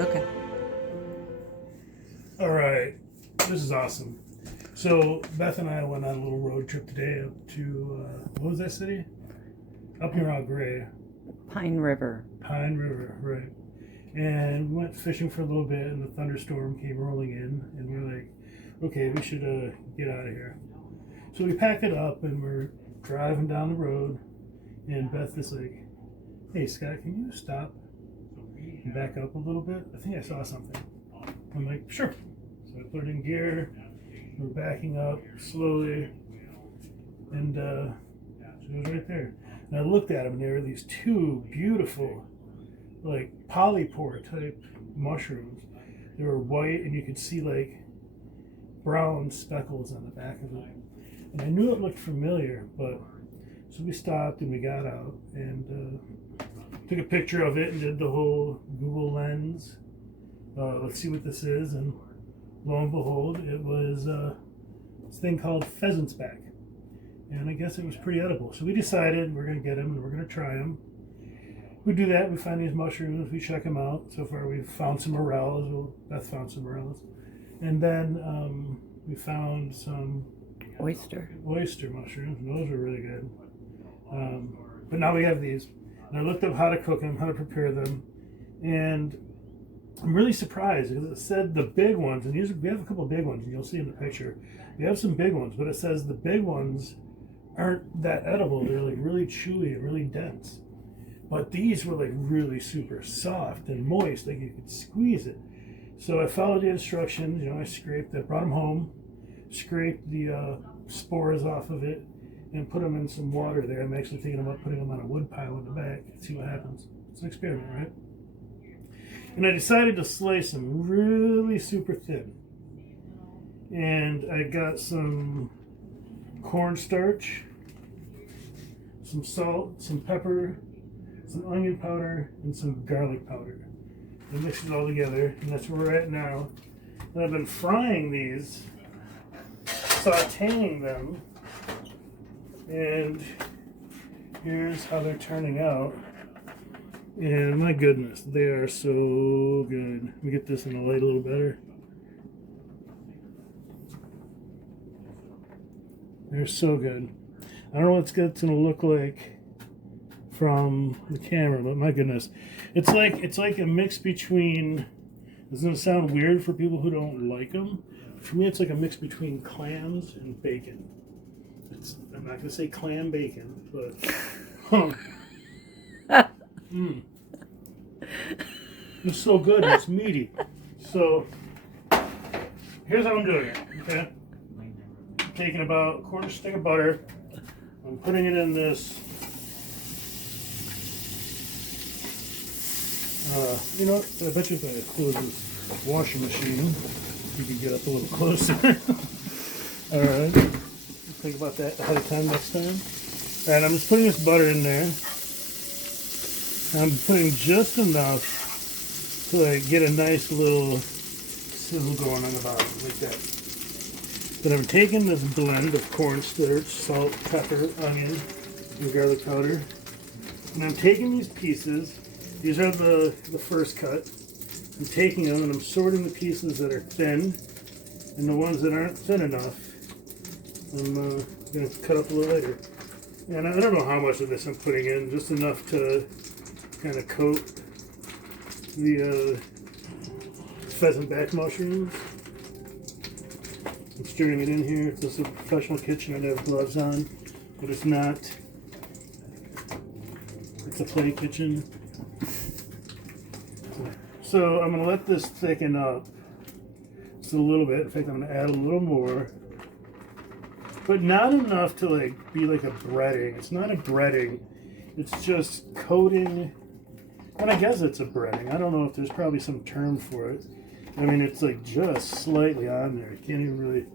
Okay. All right, this is awesome. So Beth and I went on a little road trip today up to what was that city? Up near Al Gray. Pine River. Pine River, right. And we went fishing for a little bit, and the thunderstorm came rolling in, and we were like, okay, we should get out of here. So we pack it up, and we're driving down the road, and Beth is like, hey, Scott, can you stop and back up a little bit? I think I saw something. I'm like, sure. So I put it in gear, we're backing up slowly, and she was right there. And I looked at them, and there were these two beautiful, like polypore type mushrooms. They were white, and you could see like brown speckles on the back of it. And I knew it looked familiar, but so we stopped and we got out and took a picture of it and did the whole Google Lens. Let's see what this is, and lo and behold, it was this thing called Pheasants Back. And I guess it was pretty edible. So we decided we're going to get them and we're going to try them. We do that. We find these mushrooms. We check them out. So far, we've found some morels. Well, Beth found some morels. And then we found some Oyster mushrooms. And those were really good. But now we have these. And I looked up how to cook them, how to prepare them. And I'm really surprised because it said the big ones. And these, we have a couple of big ones. And you'll see in the picture. We have some big ones. But it says the big ones aren't that edible. They're like really chewy and really dense. But these were like really super soft and moist, like you could squeeze it. So I followed the instructions. I brought them home, scraped the spores off of it, and put them in some water there. I'm actually thinking about putting them on a wood pile in the back, see what happens. It's an experiment, right? And I decided to slice them really super thin. And I got some cornstarch, some salt, some pepper, some onion powder, and some garlic powder. I mixed it all together, and that's where we're at now. And I've been frying these, sauteing them, and here's how they're turning out. And my goodness, they are so good. Let me get this in the light a little better. They're so good. I don't know what it's going to look like from the camera, but my goodness, it's like a mix between. This is going to sound weird for people who don't like them. For me, it's like a mix between clams and bacon. I'm not going to say clam bacon, but it's so good. It's meaty. So here's how I'm doing it. Okay, I'm taking about a quarter stick of butter. I'm putting it in this. I bet you if I close this washing machine, you can get up a little closer. All right. Think about that ahead of time next time. All right, I'm just putting this butter in there. I'm putting just enough to get a nice little sizzle going on the bottom, like that. Then I'm taking this blend of cornstarch, salt, pepper, onion, and garlic powder. And I'm taking these pieces. These are the first cut. I'm taking them and I'm sorting the pieces that are thin and the ones that aren't thin enough. I'm going to cut up a little later. And I don't know how much of this I'm putting in, just enough to kind of coat the pheasant back mushrooms. I'm stirring it in here. If this is a professional kitchen, I'd have gloves on, but it's not. It's a play kitchen. So I'm going to let this thicken up just a little bit. In fact, I'm going to add a little more. But not enough to be like a breading. It's not a breading. It's just coating And I guess it's a breading. I don't know if there's probably some term for it. I mean, it's like just slightly on there. You can't even really,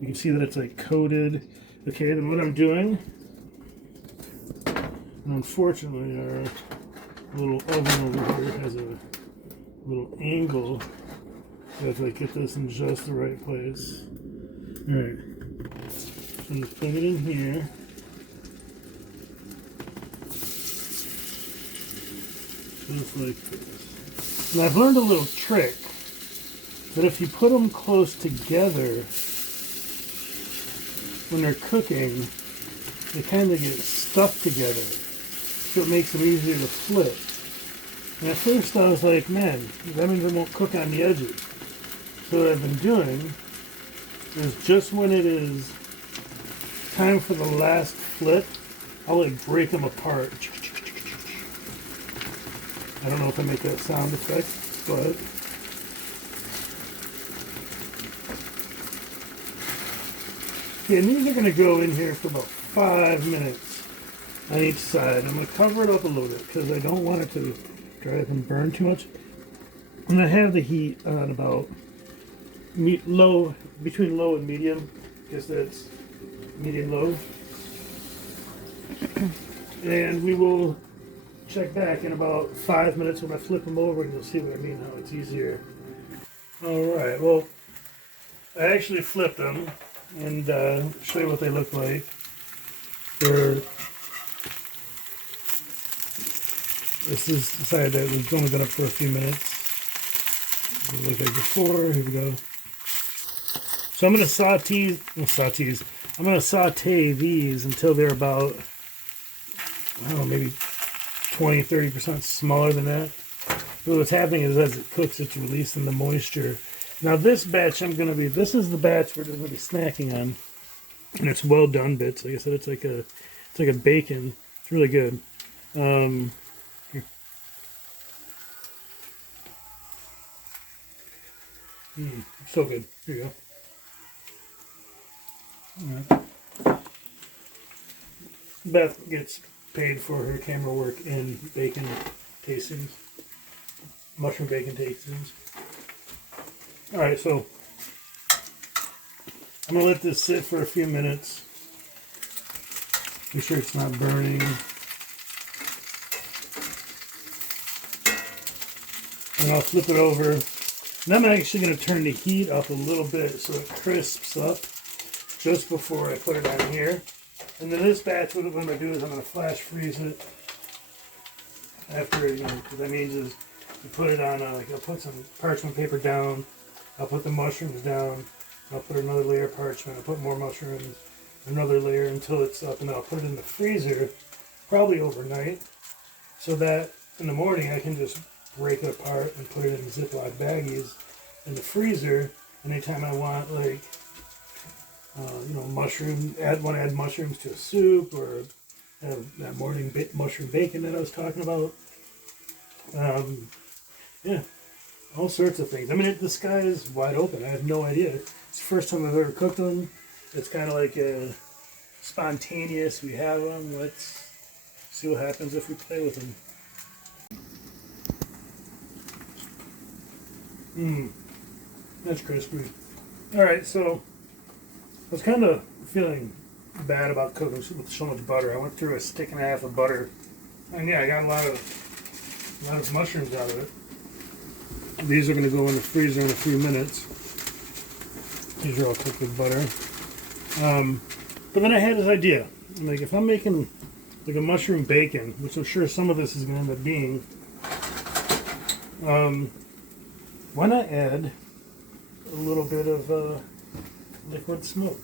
you can see that it's like coated. Okay, then what I'm doing, unfortunately, our little oven over here has a little angle. So I have to like get this in just the right place. Alright, so I'm just putting it in here. Just like this. And I've learned a little trick that if you put them close together when they're cooking, they kind of get stuck together, so it makes them easier to flip. And at first I was like, man, that means it won't cook on the edges. So what I've been doing is just when it is time for the last flip, I'll like break them apart. I don't know if I make that sound effect, but okay, and these are going to go in here for about 5 minutes on each side. I'm going to cover it up a little bit because I don't want it to dry up and burn too much. And I have the heat on about low, between low and medium. I guess that's medium low. And we will check back in about 5 minutes when I flip them over, and you'll see what I mean, how it's easier. Alright, well, I actually flipped them and show you what they look like. This is the side that was only been up for a few minutes. It looked like before. Here we go. So I'm going to I'm going to saute these until they're about, I don't know, maybe 20-30% smaller than that. So what's happening is as it cooks, it's releasing the moisture. Now this batch this is the batch we're going to be snacking on, and it's well done bits. Like I said, it's like a bacon. It's really good. Here. So good. Here you go. All right. Beth gets paid for her camera work in bacon tastings, mushroom bacon tastings. Alright, so I'm going to let this sit for a few minutes. Make sure it's not burning. And I'll flip it over. And I'm actually going to turn the heat up a little bit so it crisps up just before I put it on here. And then this batch, what I'm going to do is I'm going to flash freeze it after, because that means is you put it on, I'll put some parchment paper down, I'll put the mushrooms down, I'll put another layer of parchment, I'll put more mushrooms, another layer until it's up, and then I'll put it in the freezer, probably overnight, so that in the morning I can just break it apart and put it in Ziploc baggies in the freezer anytime I want, like, add mushrooms to a soup, or have that morning mushroom bacon that I was talking about. Yeah, all sorts of things. I mean, the sky is wide open. I have no idea. It's the first time I've ever cooked them. It's kind of like a spontaneous. We have them. Let's see what happens if we play with them. That's crispy. All right, so I was kind of feeling bad about cooking with so much butter. I went through a stick and a half of butter, and yeah, I got a lot of mushrooms out of it. These are going to go in the freezer in a few minutes. These are all cooked with butter. But then I had this idea. I'm like, if I'm making like a mushroom bacon, which I'm sure some of this is going to end up being, why not add a little bit of liquid smoke?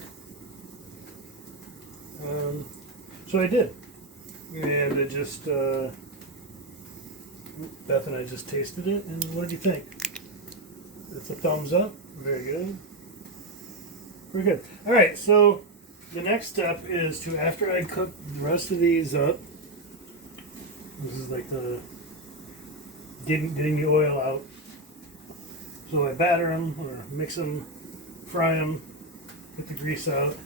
So I did. And it just, Beth and I just tasted it, and what did you think? It's a thumbs up. Very good. Very good. Alright, so the next step is to, after I cook the rest of these up, this is like the getting the oil out. So I batter them, or mix them, fry them, get the grease out,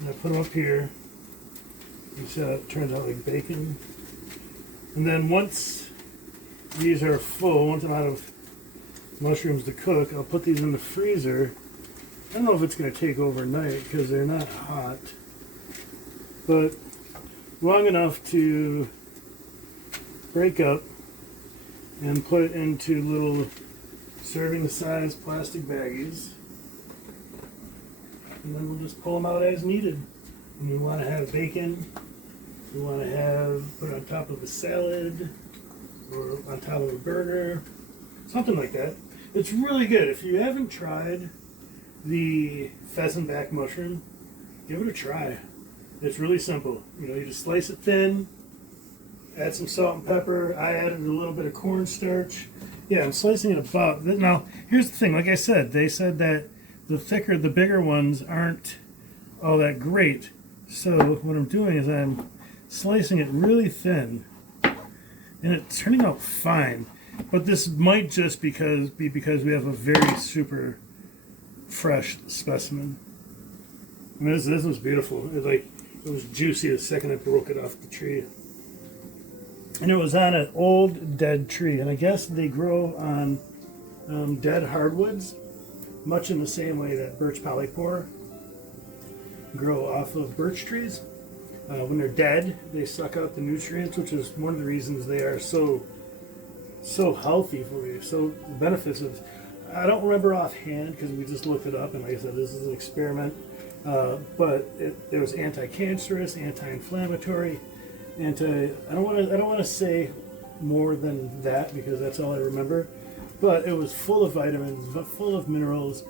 and I put them up here. You see how it turns out like bacon. And then once these are full. Once I'm out of mushrooms to cook, I'll put these in the freezer. I don't know if it's going to take overnight because they're not hot, but long enough to break up and put it into little serving size plastic baggies. And then we'll just pull them out as needed. And we want to have bacon, we want to have put it on top of a salad or on top of a burger, something like that. It's really good. If you haven't tried the Pheasant Back mushroom, give it a try. It's really simple. You know, you just slice it thin, add some salt and pepper. I added a little bit of cornstarch. Yeah, I'm slicing it about. Now, here's the thing. Like I said, they said that the thicker, the bigger ones aren't all that great. So what I'm doing is I'm slicing it really thin, and it's turning out fine. But this might just be because we have a very super fresh specimen. I mean, this was beautiful. It was juicy the second I broke it off the tree. And it was on an old dead tree, and I guess they grow on dead hardwoods, much in the same way that birch polypore grow off of birch trees. When they're dead, they suck out the nutrients, which is one of the reasons they are so healthy for you. So the benefits of, I don't remember offhand because we just looked it up, and like I said, this is an experiment. But it was anti-cancerous, anti-inflammatory, I don't want to say more than that because that's all I remember. But it was full of vitamins, full of minerals,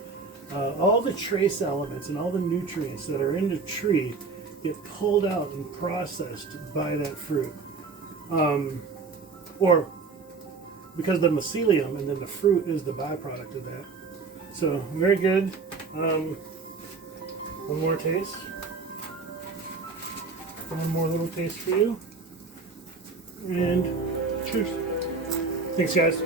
all the trace elements and all the nutrients that are in the tree get pulled out and processed by that fruit, or because the mycelium and then the fruit is the byproduct of that. So very good. One more taste. One more little taste for you. And cheers. Thanks, guys.